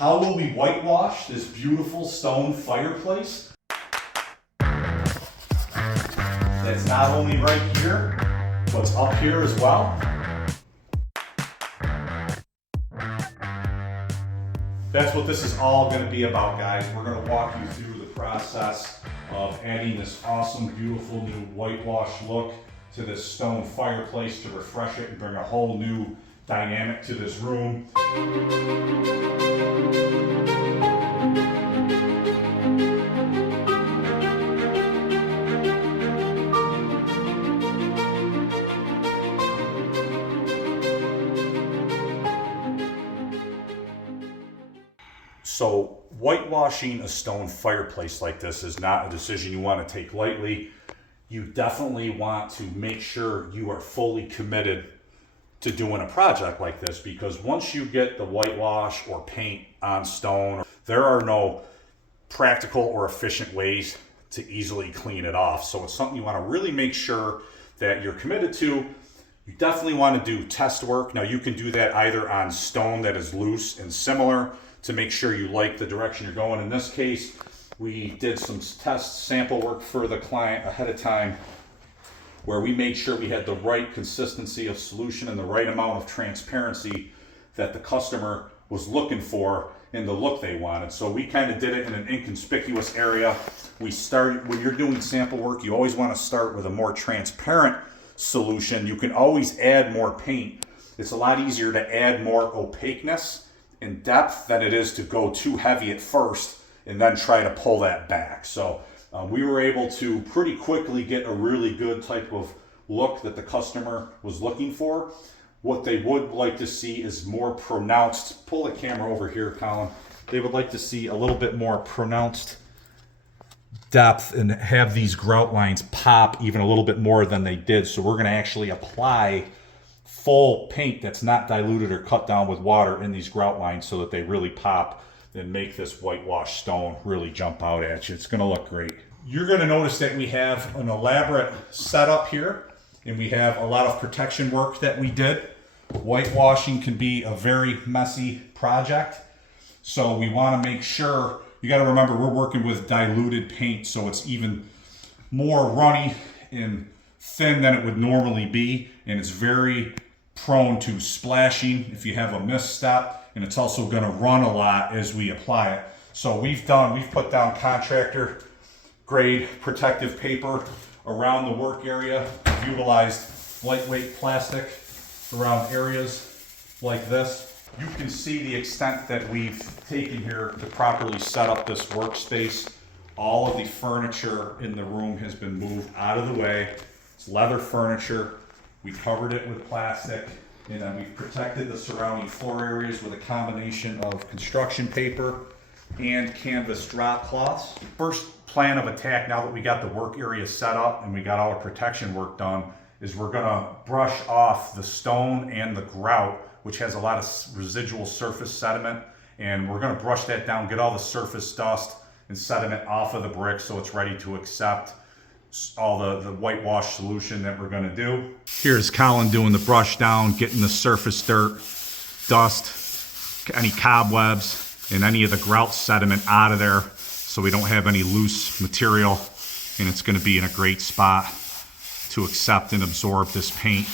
How will we whitewash this beautiful stone fireplace? That's not only right here, but it's up here as well. That's what this is all going to be about, guys. We're going to walk you through the process of adding this awesome, beautiful new whitewash look to this stone fireplace to refresh it and bring a whole new dynamic to this room. So whitewashing a stone fireplace like this is not a decision you want to take lightly. You definitely want to make sure you are fully committed to doing a project like this, because once you get the whitewash or paint on stone, there are no practical or efficient ways to easily clean it off. So it's something you want to really make sure that you're committed to. You definitely want to do test work. Now you can do that either on stone that is loose and similar to make sure you like the direction you're going. In this case, we did some test sample work for the client ahead of time where we made sure we had the right consistency of solution and the right amount of transparency that the customer was looking for in the look they wanted. So we kind of did it in an inconspicuous area. We started, when you're doing sample work, you always want to start with a more transparent solution. You can always add more paint. It's a lot easier to add more opaqueness and depth than it is to go too heavy at first and then try to pull that back. So we were able to pretty quickly get a really good type of look that the customer was looking for. What they would like to see is more pronounced, pull the camera over here, Colin. They would like to see a little bit more pronounced depth and have these grout lines pop even a little bit more than they did. So we're gonna actually apply full paint that's not diluted or cut down with water in these grout lines so that they really pop and make this whitewash stone really jump out at you. It's gonna look great. You're gonna notice that we have an elaborate setup here and we have a lot of protection work that we did. Whitewashing can be a very messy project. So we wanna make sure, you gotta remember we're working with diluted paint, so it's even more runny and thin than it would normally be, and it's very prone to splashing if you have a misstep, and it's also going to run a lot as we apply it. So we've put down contractor grade protective paper around the work area. We've utilized lightweight plastic around areas like this. You can see the extent that we've taken here to properly set up this workspace. All of the furniture in the room has been moved out of the way. It's leather furniture. We covered it with plastic, and then we've protected the surrounding floor areas with a combination of construction paper and canvas drop cloths. First plan of attack, now that we got the work area set up and we got all our protection work done, is we're gonna brush off the stone and the grout, which has a lot of residual surface sediment, and we're gonna brush that down, get all the surface dust and sediment off of the brick so it's ready to accept all the whitewash solution that we're gonna do. Here's Colin doing the brush down, getting the surface dirt, dust, any cobwebs, and any of the grout sediment out of there so we don't have any loose material, and it's gonna be in a great spot to accept and absorb this paint.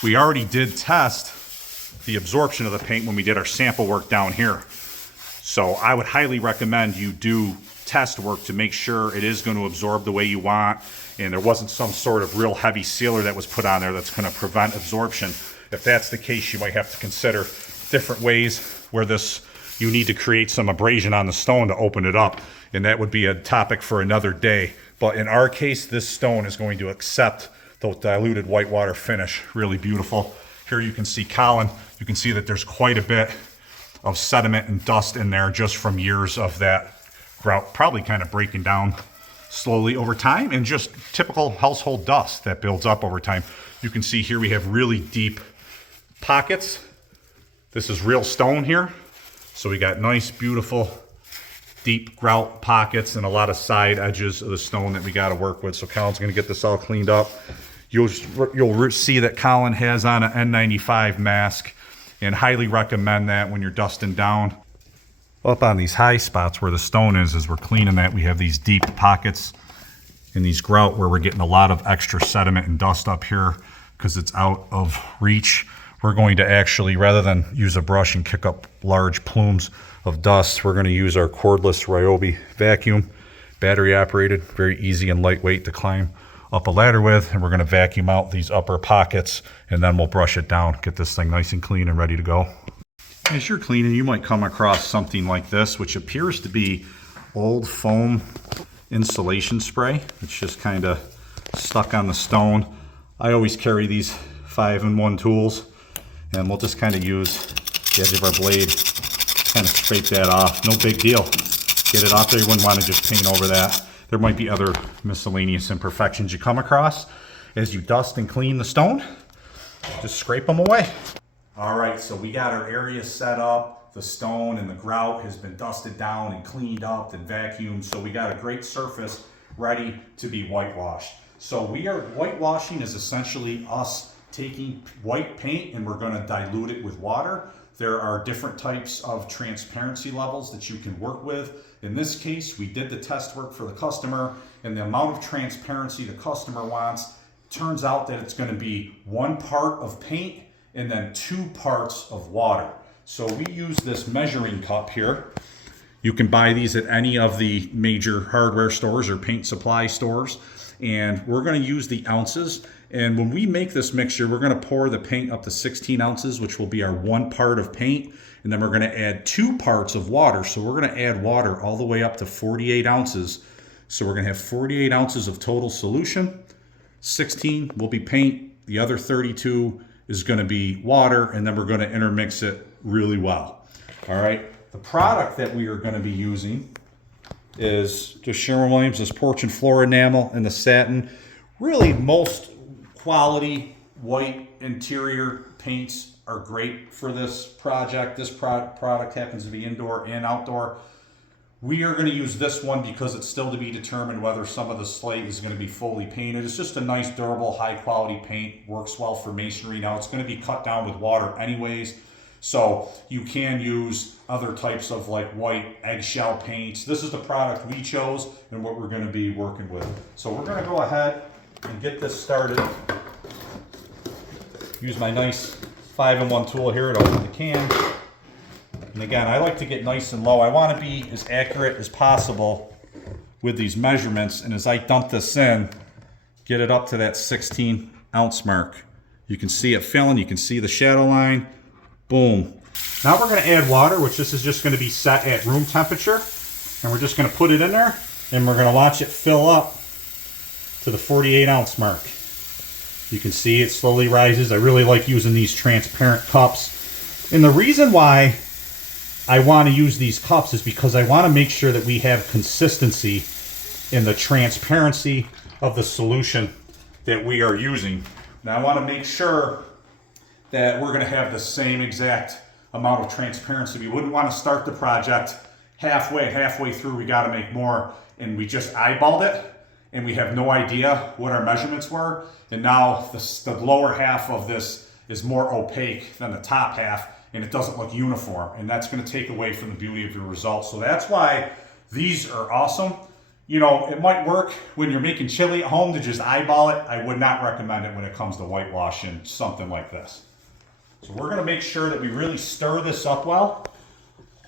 We already did test the absorption of the paint when we did our sample work down here. So I would highly recommend you do test work to make sure it is going to absorb the way you want, and there wasn't some sort of real heavy sealer that was put on there that's going to prevent absorption. If that's the case, you might have to consider different ways where you need to create some abrasion on the stone to open it up, and that would be a topic for another day. But in our case, this stone is going to accept the diluted whitewater finish. Really beautiful. Here you can see Colin, you can see that there's quite a bit of sediment and dust in there just from years of that grout probably kind of breaking down slowly over time, and just typical household dust that builds up over time. You can see here we have really deep pockets. This is real stone here. So we got nice, beautiful, deep grout pockets and a lot of side edges of the stone that we got to work with. So Colin's going to get this all cleaned up. You'll see that Colin has on an N95 mask, and highly recommend that when you're dusting down. up on these high spots where the stone is, as we're cleaning that, we have these deep pockets in these grout where we're getting a lot of extra sediment and dust up here because it's out of reach. We're going to actually, rather than use a brush and kick up large plumes of dust, we're going to use our cordless Ryobi vacuum, battery operated, very easy and lightweight to climb up a ladder with, and we're going to vacuum out these upper pockets, and then we'll brush it down, get this thing nice and clean and ready to go. As you're cleaning, you might come across something like this, which appears to be old foam insulation spray. It's just kind of stuck on the stone. I always carry these 5-in-1 tools, and we'll just kind of use the edge of our blade, kind of scrape that off. No big deal. Get it off there. You wouldn't want to just paint over that. There might be other miscellaneous imperfections you come across as you dust and clean the stone. Just scrape them away. All right, so we got our area set up. The stone and the grout has been dusted down and cleaned up and vacuumed. So we got a great surface ready to be whitewashed. So whitewashing is essentially us taking white paint and we're going to dilute it with water. There are different types of transparency levels that you can work with. In this case, we did the test work for the customer, and the amount of transparency the customer wants, turns out that it's going to be 1 part of paint and then 2 parts of water. So we use this measuring cup here. You can buy these at any of the major hardware stores or paint supply stores. And we're going to use the ounces. And when we make this mixture, we're going to pour the paint up to 16 ounces, which will be our 1 part of paint. And then we're going to add 2 parts of water. So we're going to add water all the way up to 48 ounces. So we're going to have 48 ounces of total solution. 16 will be paint. The other 32 is going to be water. And then we're going to intermix it really well. All right. The product that we are going to be using is just Sherwin-Williams, this porch and floor enamel and the satin. Really, most quality white interior paints are great for this project. This product happens to be indoor and outdoor. We are going to use this one because it's still to be determined whether some of the slate is going to be fully painted. It's just a nice, durable, high quality paint. Works well for masonry. Now it's going to be cut down with water anyways. So you can use other types of like white eggshell paints. This is the product we chose and what we're going to be working with. So we're going to go ahead and get this started. Use my nice 5-in-1 tool here to open the can. And again, I like to get nice and low. I want to be as accurate as possible with these measurements. And as I dump this in, get it up to that 16 ounce mark. You can see it filling. You can see the shadow line. Boom. Now we're going to add water, which this is just going to be set at room temperature. And we're just going to put it in there and we're going to watch it fill up to the 48 ounce mark. You can see it slowly rises. I really like using these transparent cups. And the reason why I want to use these cups is because I want to make sure that we have consistency in the transparency of the solution that we are using. Now I want to make sure that we're going to have the same exact amount of transparency. We wouldn't want to start the project halfway through we got to make more, and we just eyeballed it and we have no idea what our measurements were, and now the lower half of this is more opaque than the top half and it doesn't look uniform, and that's going to take away from the beauty of your results. So that's why these are awesome. You know, it might work when you're making chili at home to just eyeball it. I would not recommend it when it comes to whitewashing something like this. So we're going to make sure that we really stir this up well.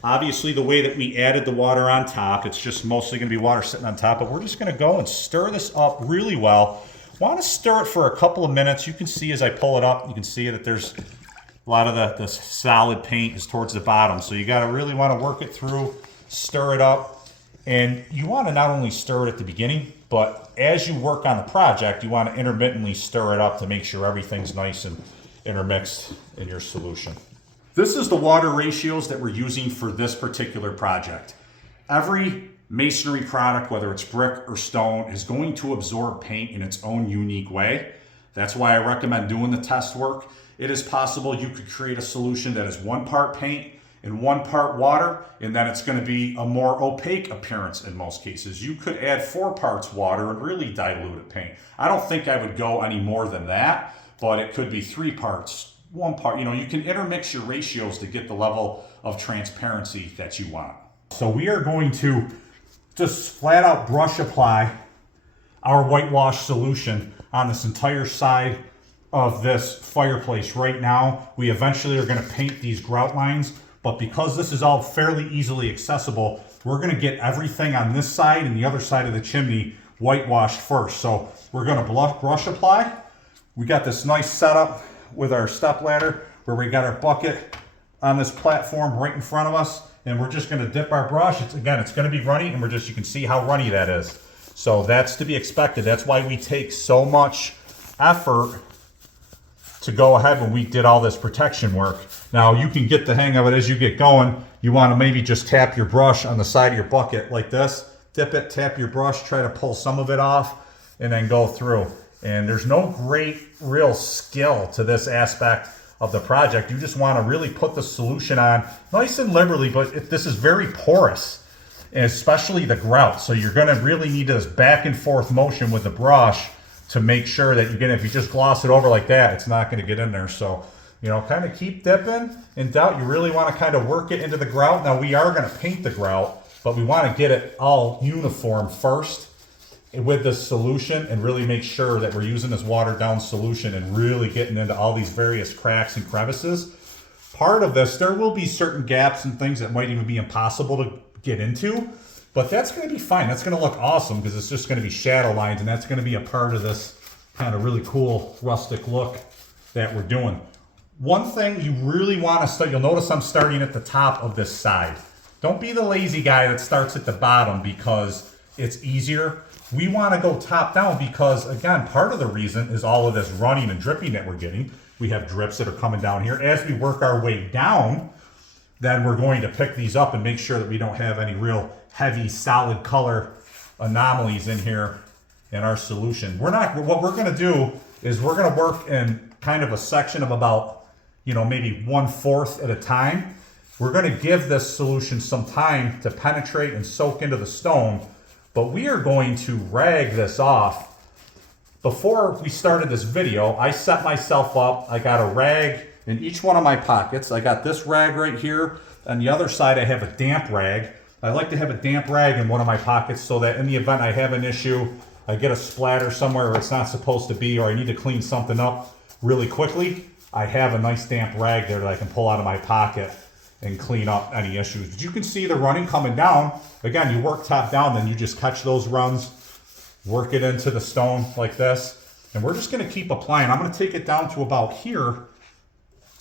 Obviously, the way that we added the water on top, it's just mostly going to be water sitting on top, but we're just going to go and stir this up really well. Want to stir it for a couple of minutes. You can see as I pull it up, you can see that there's a lot of the solid paint is towards the bottom. So you got to really want to work it through, stir it up. And you want to not only stir it at the beginning, but as you work on the project, you want to intermittently stir it up to make sure everything's nice and intermixed in your solution. This is the water ratios that we're using for this particular project. Every masonry product, whether it's brick or stone, is going to absorb paint in its own unique way. That's why I recommend doing the test work. It is possible you could create a solution that is 1 part paint and 1 part water, and then it's going to be a more opaque appearance in most cases. You could add 4 parts water and really dilute a paint. I don't think I would go any more than that, but it could be 3 parts, 1 part. You know, you can intermix your ratios to get the level of transparency that you want. So we are going to just flat out brush apply our whitewash solution on this entire side of this fireplace right now. We eventually are going to paint these grout lines, but because this is all fairly easily accessible, we're going to get everything on this side and the other side of the chimney whitewashed first. So we're going to brush apply. We got this nice setup with our step ladder where we got our bucket on this platform right in front of us, and we're just going to dip our brush. It's going to be runny, and you can see how runny that is. So that's to be expected. That's why we take so much effort to go ahead when we did all this protection work. Now you can get the hang of it as you get going. You want to maybe just tap your brush on the side of your bucket like this. Dip it, tap your brush, try to pull some of it off, and then go through. And there's no great real skill to this aspect of the project. You just want to really put the solution on nice and liberally, but this is very porous, and especially the grout. So you're going to really need this back and forth motion with the brush to make sure that if you just gloss it over like that, it's not going to get in there. So, kind of keep dipping. In doubt, you really want to kind of work it into the grout. Now we are going to paint the grout, but we want to get it all uniform first with this solution and really make sure that we're using this watered down solution and really getting into all these various cracks and crevices. Part of this, there will be certain gaps and things that might even be impossible to get into, but that's going to be fine. That's going to look awesome because it's just going to be shadow lines, and that's going to be a part of this kind of really cool rustic look that we're doing. One thing you really want to start, you'll notice I'm starting at the top of this side. Don't be the lazy guy that starts at the bottom because it's easier. We want to go top down because, again, part of the reason is all of this running and dripping that we're getting. We have drips that are coming down here. As we work our way down, then we're going to pick these up and make sure that we don't have any real heavy solid color anomalies in here in our solution. What we're going to do is we're going to work in kind of a section of about, maybe 1/4 at a time. We're going to give this solution some time to penetrate and soak into the stone, but we are going to rag this off. Before we started this video, I set myself up. I got a rag in each one of my pockets. I got this rag right here. On the other side, I have a damp rag. I like to have a damp rag in one of my pockets so that in the event I have an issue, I get a splatter somewhere where it's not supposed to be, or I need to clean something up really quickly, I have a nice damp rag there that I can pull out of my pocket and clean up any issues. But you can see the running coming down. Again, you work top down, then you just catch those runs, work it into the stone like this. And we're just going to keep applying. I'm going to take it down to about here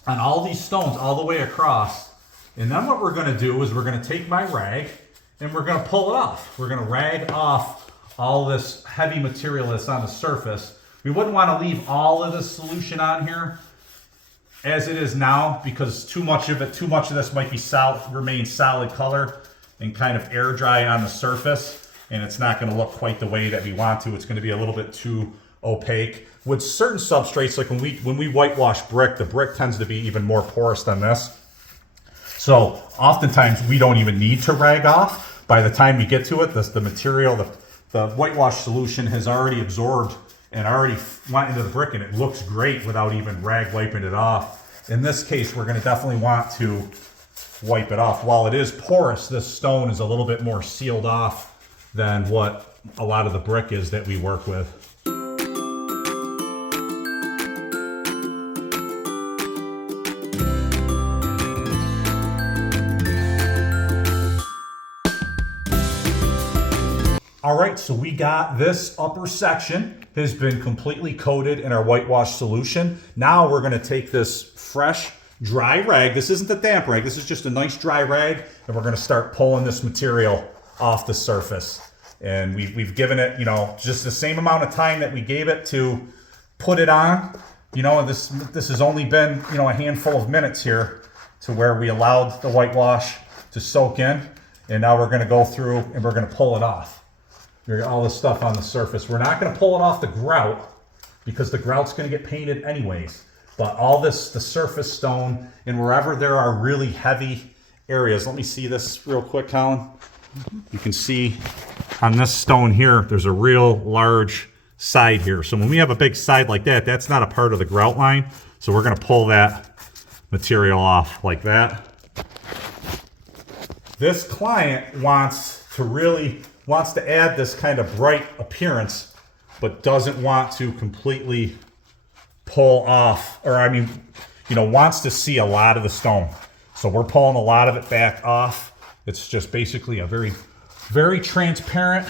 on all these stones all the way across. And then what we're going to do is we're going to take my rag and we're going to pull it off. We're going to rag off all this heavy material that's on the surface. We wouldn't want to leave all of this solution on here as it is now, because too much of this might be remain solid color and kind of air dry on the surface, and it's not going to look quite the way that we want to. It's going to be a little bit too opaque. With certain substrates, like when we whitewash brick, the brick tends to be even more porous than this. So oftentimes we don't even need to rag off. By the time we get to it, the material, the whitewash solution has already absorbed and already went into the brick, and it looks great without even rag wiping it off. In this case, we're going to definitely want to wipe it off. While it is porous, this stone is a little bit more sealed off than what a lot of the brick is that we work with. All right, so we got this upper section has been completely coated in our whitewash solution. Now we're gonna take this fresh, dry rag. This isn't the damp rag, this is just a nice dry rag, and we're gonna start pulling this material off the surface. And we've given it, just the same amount of time that we gave it to put it on. This has only been, a handful of minutes here to where we allowed the whitewash to soak in. And now we're gonna go through and we're gonna pull it off. All this stuff on the surface. We're not going to pull it off the grout because the grout's going to get painted anyways. But all this, the surface stone, and wherever there are really heavy areas. Let me see this real quick, Colin. You can see on this stone here, there's a real large side here. So when we have a big side like that, that's not a part of the grout line. So we're going to pull that material off like that. This client wants to add this kind of bright appearance, but doesn't want to completely pull off, or I mean, wants to see a lot of the stone. So we're pulling a lot of it back off. It's just basically a very, very transparent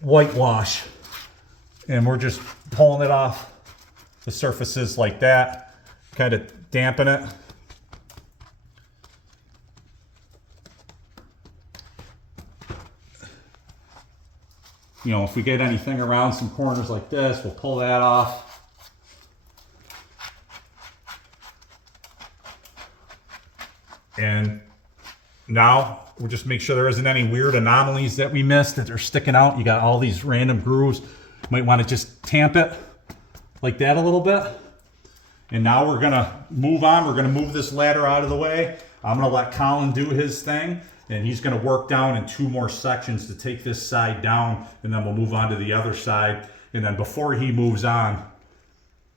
whitewash. And we're just pulling it off the surfaces like that, kind of dampen it. If we get anything around some corners like this, we'll pull that off. And now we'll just make sure there isn't any weird anomalies that we missed that are sticking out. You got all these random grooves. Might want to just tamp it like that a little bit. And now we're gonna move on. We're gonna move this ladder out of the way. I'm gonna let Colin do his thing, and he's gonna work down in 2 more sections to take this side down, and then we'll move on to the other side. And then before he moves on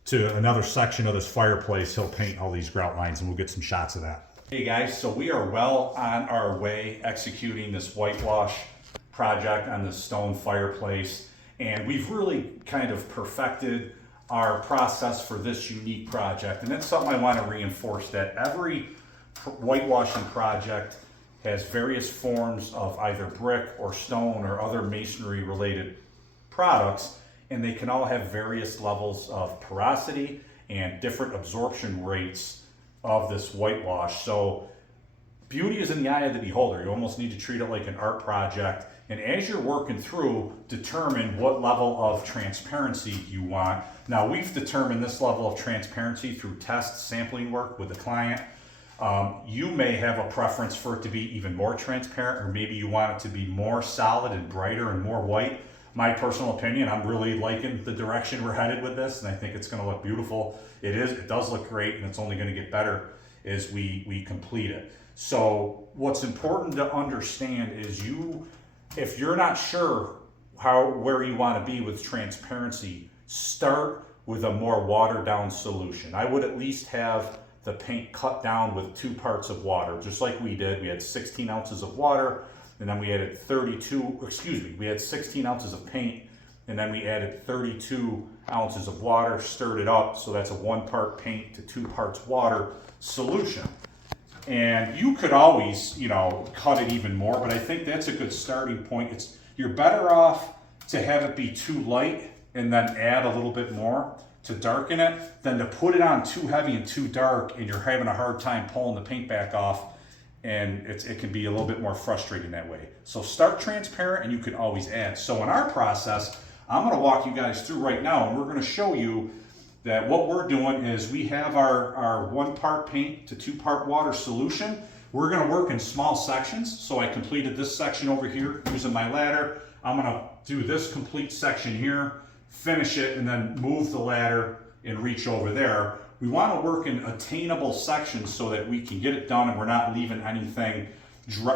to another section of this fireplace, he'll paint all these grout lines, and we'll get some shots of that. Hey guys, so we are well on our way executing this whitewash project on this stone fireplace. And we've really kind of perfected our process for this unique project. And that's something I want to reinforce, that every whitewashing project has various forms of either brick or stone or other masonry related products. And they can all have various levels of porosity and different absorption rates of this whitewash. So beauty is in the eye of the beholder. You almost need to treat it like an art project. And as you're working through, determine what level of transparency you want. Now, we've determined this level of transparency through test sampling work with the client. You may have a preference for it to be even more transparent, or maybe you want it to be more solid and brighter and more white. My personal opinion, I'm really liking the direction we're headed with this, and I think it's going to look beautiful. It does look great, and it's only going to get better as we complete it. So what's important to understand is if you're not sure where you want to be with transparency, start with a more watered down solution. I would at least have the paint cut down with 2 parts of water, just like we did. We had 16 ounces of water, and then we added 16 ounces of paint, and then we added 32 ounces of water, stirred it up, so that's a 1 part paint to 2 parts water solution. And you could always, cut it even more, but I think that's a good starting point. You're better off to have it be too light and then add a little bit more to darken it than to put it on too heavy and too dark and you're having a hard time pulling the paint back off, and it can be a little bit more frustrating that way. So start transparent and you can always add. So in our process, I'm gonna walk you guys through right now, and we're gonna show you that what we're doing is we have our 1 part paint to 2 part water solution. We're gonna work in small sections. So I completed this section over here using my ladder. I'm gonna do this complete section here, finish it, and then move the ladder and reach over there. We wanna work in attainable sections so that we can get it done and we're not leaving anything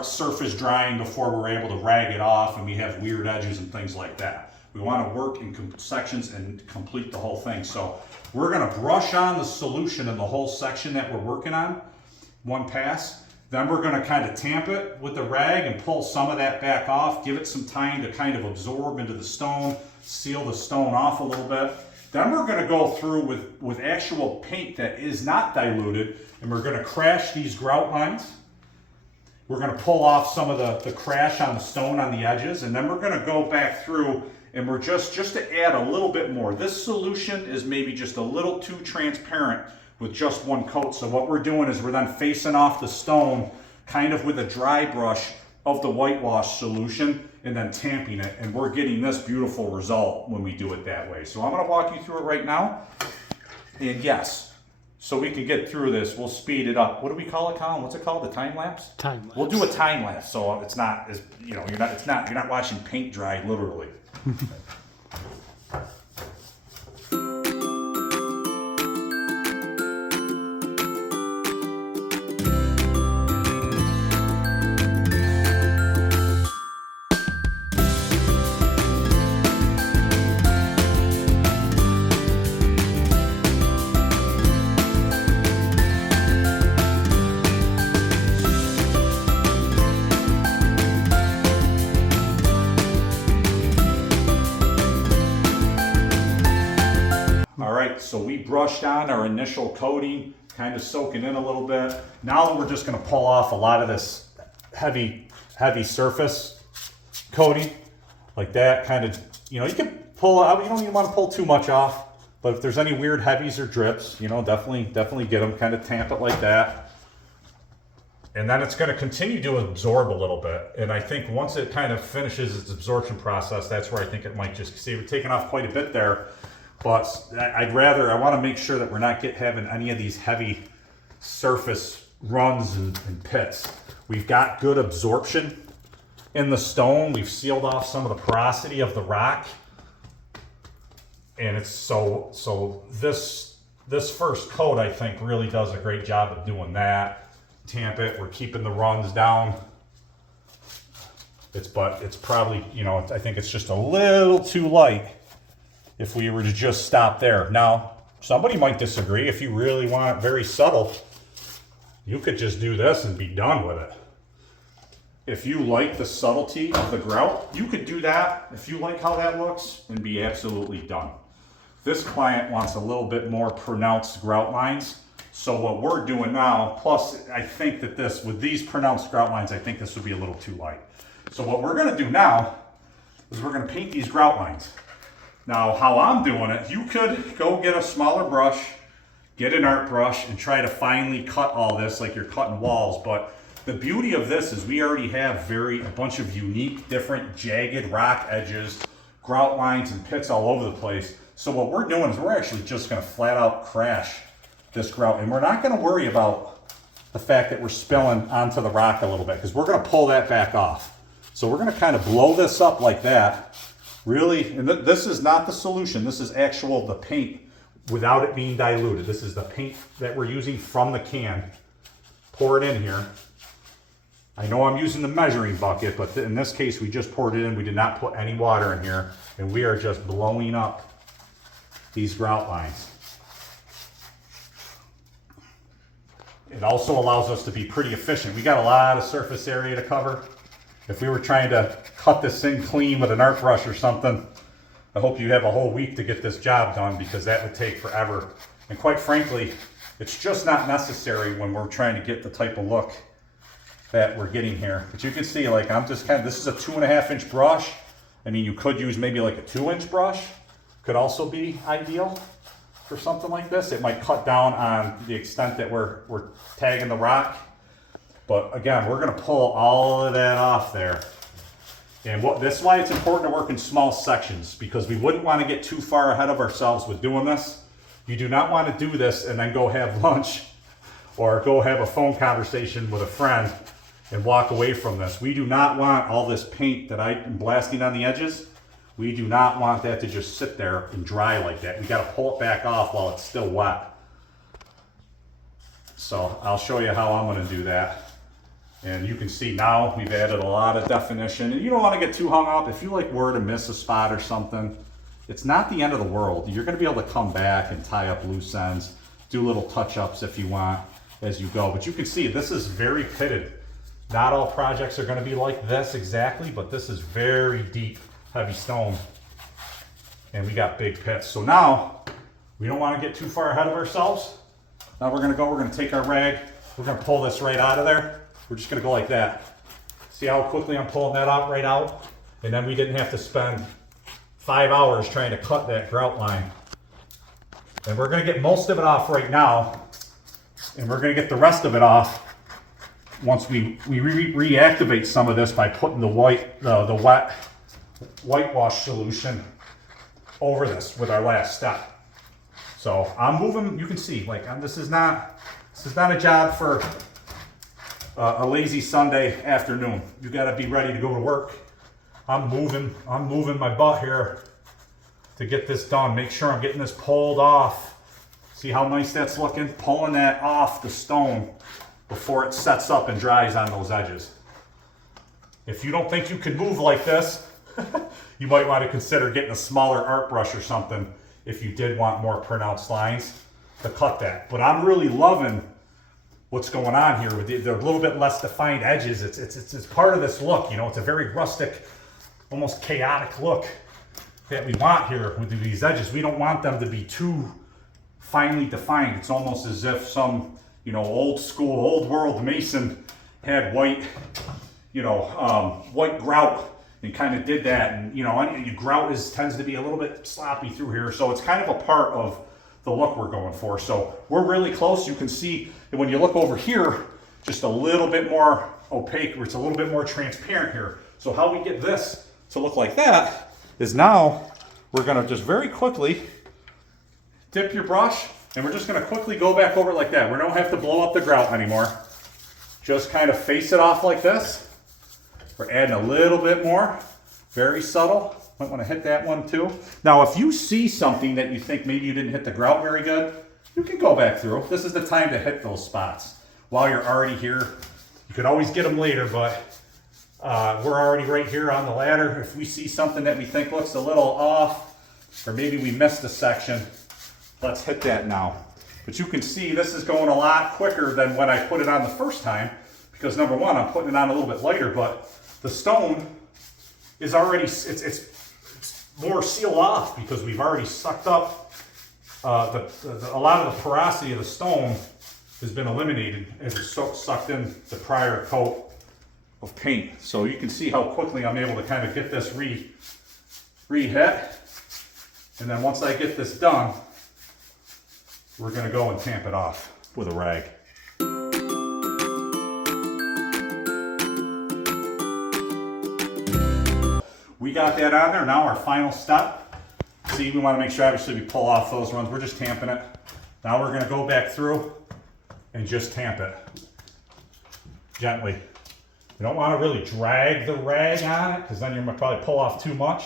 surface drying before we're able to rag it off and we have weird edges and things like that. We wanna work in sections and complete the whole thing. So we're gonna brush on the solution in the whole section that we're working on, 1 pass. Then we're gonna kind of tamp it with the rag and pull some of that back off, give it some time to kind of absorb into the stone, seal the stone off a little bit. Then we're gonna go through with actual paint that is not diluted, and we're gonna crash these grout lines. We're gonna pull off some of the crash on the stone on the edges, and then we're gonna go back through and we're just to add a little bit more. This solution is maybe just a little too transparent with just 1 coat. So what we're doing is we're then facing off the stone kind of with a dry brush of the whitewash solution and then tamping it. And we're getting this beautiful result when we do it that way. So I'm gonna walk you through it right now. And yes, so we can get through this, we'll speed it up. What do we call it, Colin? What's it called? The time lapse? Time lapse. We'll do a time lapse, so it's not as, you're not watching paint dry literally. right, so we brushed on our initial coating, kind of soaking in a little bit. Now we're just gonna pull off a lot of this heavy surface coating, like that, kind of, you know, you can pull out, you don't even want to pull too much off, but if there's any weird heavies or drips, you know, definitely get them, kind of tamp it like that. And then it's going to continue to absorb a little bit. And I think once it kind of finishes its absorption process, that's where I think it might just, see, we're taking off quite a bit there. But I want to make sure that we're not having any of these heavy surface runs and pits. We've got good absorption in the stone. We've sealed off some of the porosity of the rock. And it's so this first coat, I think, really does a great job of doing that. Tamp it, we're keeping the runs down. It's probably, you know, I think it's just a little too light if we were to just stop there. Now, somebody might disagree. If you really want it very subtle, you could just do this and be done with it. If you like the subtlety of the grout, you could do that. If you like how that looks, and be absolutely done. This client wants a little bit more pronounced grout lines. So what we're doing now, plus I think that with these pronounced grout lines, I think this would be a little too light. So what we're gonna do now is we're gonna paint these grout lines. Now, how I'm doing it, you could go get a smaller brush, get an art brush, and try to finely cut all this like you're cutting walls. But the beauty of this is we already have a bunch of unique, different, jagged rock edges, grout lines, and pits all over the place. So what we're doing is we're actually just gonna flat out crash this grout, and we're not going to worry about the fact that we're spilling onto the rock a little bit, because we're going to pull that back off. So we're going to kind of blow this up like that, really. And this is not the solution. This is the paint without it being diluted. This is the paint that we're using from the can. Pour it in here. I know I'm using the measuring bucket, but in this case we just poured it in. We did not put any water in here, and we are just blowing up these grout lines. It also allows us to be pretty efficient. We got a lot of surface area to cover. If we were trying to cut this thing clean with an art brush or something, I hope you have a whole week to get this job done, because that would take forever. And quite frankly, it's just not necessary when we're trying to get the type of look that we're getting here. But you can see, like, I'm just this is a 2.5 inch brush. I mean, you could use maybe like a 2-inch brush. Could also be ideal for something like this. It might cut down on the extent that we're tagging the rock. But again, we're gonna pull all of that off there. And this is why it's important to work in small sections, because we wouldn't want to get too far ahead of ourselves with doing this. You do not want to do this and then go have lunch or go have a phone conversation with a friend and walk away from this. We do not want all this paint that I'm blasting on the edges. We do not want that to just sit there and dry like that. We got to pull it back off while it's still wet. So I'll show you how I'm going to do that. And you can see now we've added a lot of definition. And you don't want to get too hung up. If you were to miss a spot or something, it's not the end of the world. You're going to be able to come back and tie up loose ends, do little touch-ups if you want as you go. But you can see this is very pitted. Not all projects are going to be like this exactly, but this is very deep, heavy stone. And we got big pits. So now we don't want to get too far ahead of ourselves. Now we're going to take our rag. We're going to pull this right out of there. We're just going to go like that. See how quickly I'm pulling that out right out? And then we didn't have to spend 5 hours trying to cut that grout line. And we're going to get most of it off right now. And we're going to get the rest of it off once we reactivate some of this by putting the wet whitewash solution over this with our last step. So I'm moving. You can see, this is not a job for a lazy Sunday afternoon. You got to be ready to go to work. I'm moving my butt here to get this done. Make sure I'm getting this pulled off. See how nice that's looking? Pulling that off the stone before it sets up and dries on those edges. If you don't think you can move like this, you might want to consider getting a smaller art brush or something if you did want more pronounced lines to cut that. But I'm really loving what's going on here with the little bit less defined edges. It's part of this look, it's a very rustic, almost chaotic look that we want here with these edges. We don't want them to be too finely defined. It's almost as if some, you know, old school, old world mason had white, you know, white grout and kind of did that. And, you know, grout tends to be a little bit sloppy through here. So it's kind of a part of the look we're going for. So we're really close. You can see that when you look over here, just a little bit more opaque, or it's a little bit more transparent here. So how we get this to look like that is now we're gonna just very quickly dip your brush, and we're just gonna quickly go back over it like that. We don't have to blow up the grout anymore. Just kind of face it off like this. We're adding a little bit more, very subtle. Might wanna hit that one too. Now, if you see something that you think maybe you didn't hit the grout very good, you can go back through. This is the time to hit those spots. While you're already here, you could always get them later, but we're already right here on the ladder. If we see something that we think looks a little off, or maybe we missed a section, let's hit that now. But you can see this is going a lot quicker than when I put it on the first time, because number one, I'm putting it on a little bit lighter, but the stone is already, it's more sealed off because we've already sucked up, a lot of the porosity of the stone has been eliminated as it's sucked in the prior coat of paint. So you can see how quickly I'm able to kind of get this re-hit. And then once I get this done, we're gonna go and tamp it off with a rag. We got that on there. Now our final step. See, we wanna make sure obviously we pull off those ones. We're just tamping it. Now we're gonna go back through and just tamp it gently. You don't want to really drag the rag on it because then you're going to probably pull off too much.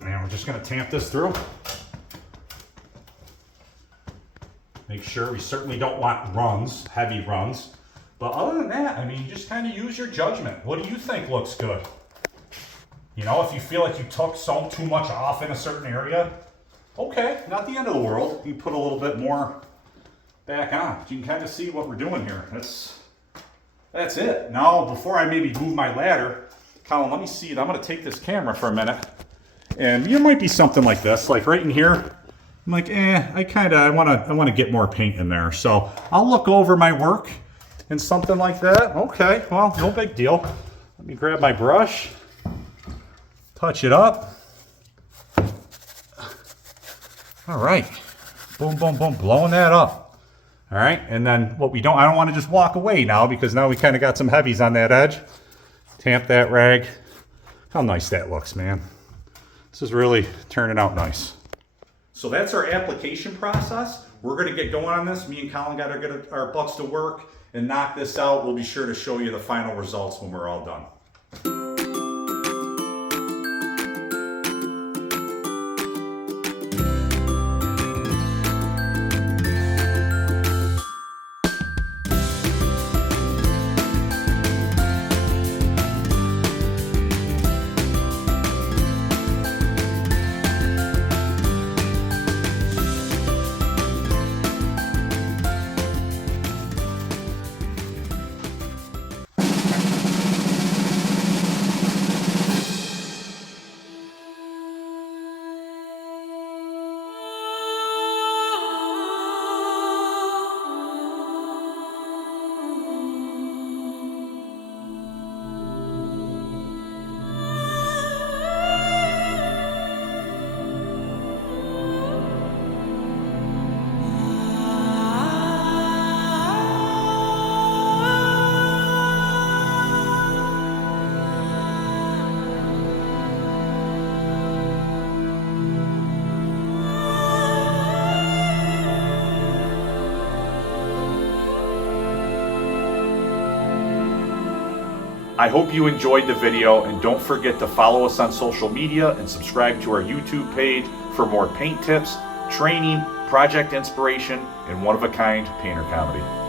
And we're just going to tamp this through. Make sure we certainly don't want runs, heavy runs. But other than that, I mean, just kind of use your judgment. What do you think looks good? You know, if you feel like you took so too much off in a certain area, okay, not the end of the world. You put a little bit more back on. But you can kind of see what we're doing here. That's it. Now, before I maybe move my ladder, Colin, let me see it. I'm going to take this camera for a minute. And it might be something like this, like right in here. I'm like, I want to get more paint in there. So I'll look over my work and something like that. Okay, well, no big deal. Let me grab my brush, touch it up. All right, boom, boom, boom, blowing that up. All right, and then I don't want to just walk away now because now we kind of got some heavies on that edge. Tamp that rag. How nice that looks, man. This is really turning out nice. So that's our application process. We're gonna get going on this. Me and Colin got to get our butts to work and knock this out. We'll be sure to show you the final results when we're all done. I hope you enjoyed the video, and don't forget to follow us on social media and subscribe to our YouTube page for more paint tips, training, project inspiration, and one-of-a-kind painter comedy.